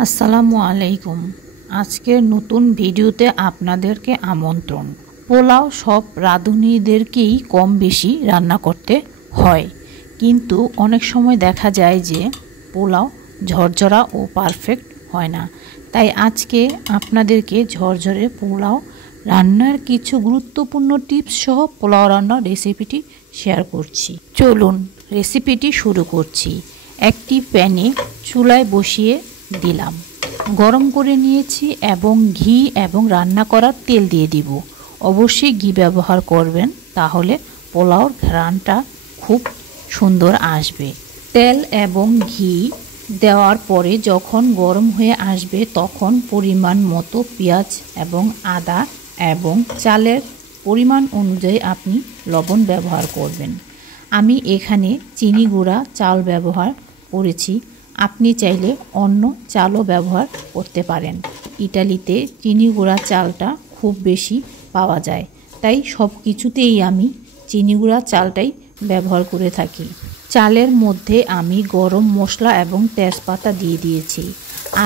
আসসালামু আলাইকুম। আজকের নতুন ভিডিওতে আপনাদেরকে আমন্ত্রণ। পোলাও সব রাঁধুনিদেরকেই কম বেশি রান্না করতে হয়, কিন্তু অনেক সময় দেখা যায় যে পোলাও ঝরঝরা ও পারফেক্ট হয় না। তাই আজকে আপনাদেরকে ঝরঝরে পোলাও রান্নার কিছু গুরুত্বপূর্ণ টিপস সহ পোলাও রান্নার রেসিপিটি শেয়ার করছি। চলুন রেসিপিটি শুরু করছি। একটি প্যানে চুলায় বসিয়ে দিলাম, গরম করে নিয়েছি এবং ঘি এবং রান্না করার তেল দিয়ে দিব। অবশ্যই ঘি ব্যবহার করবেন, তাহলে পোলাওর ঘ্রাণটা খুব সুন্দর আসবে। তেল এবং ঘি দেওয়ার পরে যখন গরম হয়ে আসবে তখন পরিমাণ মতো পেঁয়াজ এবং আদা এবং চালের পরিমাণ অনুযায়ী আপনি লবণ ব্যবহার করবেন। আমি এখানে চিনি গুঁড়া চাল ব্যবহার করেছি, আপনি চাইলে অন্য চালও ব্যবহার করতে পারেন। ইটালিতে চিনি গুঁড়া চালটা খুব বেশি পাওয়া যায়, তাই সব কিছুতেই আমি চিনি গুঁড়া চালটাই ব্যবহার করে থাকি। চালের মধ্যে আমি গরম মশলা এবং তেজপাতা দিয়ে দিয়েছি।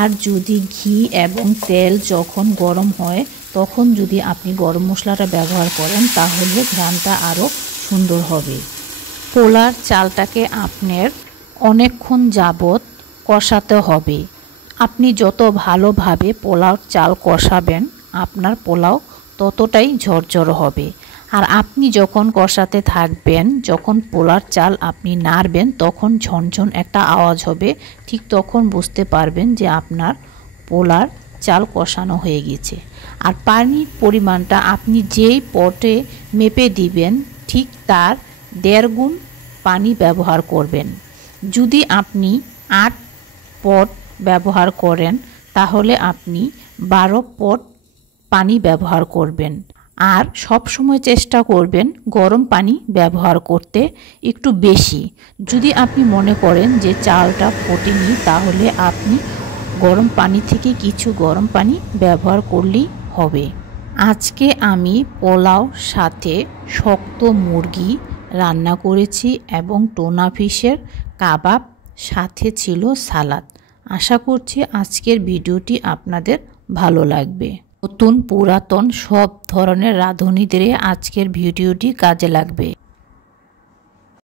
আর যদি ঘি এবং তেল যখন গরম হয় তখন যদি আপনি গরম মশলাটা ব্যবহার করেন তাহলে ঘ্রাণটা আরও সুন্দর হবে। পোলার চালটাকে আপনার অনেকক্ষণ যাবত কষাতে হবে। আপনি যত ভালোভাবে পোলাও চাল কষাবেন আপনার পোলাও ততটাই ঝরঝর হবে। আর আপনি যখন কষাতে থাকবেন, যখন পোলার চাল আপনি নাড়বেন তখন ঝনঝন একটা আওয়াজ হবে, ঠিক তখন বুঝতে পারবেন যে আপনার পোলার চাল কষানো হয়ে গেছে। আর পানির পরিমাণটা আপনি যেই পটে মেপে দিবেন ঠিক তার 1.5 গুণ পানি ব্যবহার করবেন। যদি আপনি 8 পট ব্যবহার করেন তাহলে আপনি 12 পট পানি ব্যবহার করবেন। আর সব সময় চেষ্টা করবেন গরম পানি ব্যবহার করতে একটু বেশি। যদি আপনি মনে করেন যে চালটা ফোটেনি তাহলে আপনি গরম পানি থেকে কিছু গরম পানি ব্যবহার করলেই হবে। আজকে আমি পোলাও সাথে শক্ত মুরগি রান্না করেছি এবং টোনা ফিশের কাবাব, সাথে ছিল সালাদ। আশা করছি আজকের ভিডিওটি আপনাদের ভালো লাগবে। নতুন পুরাতন সব ধরনের রাঁধুনিদের আজকের ভিডিওটি কাজে লাগবে।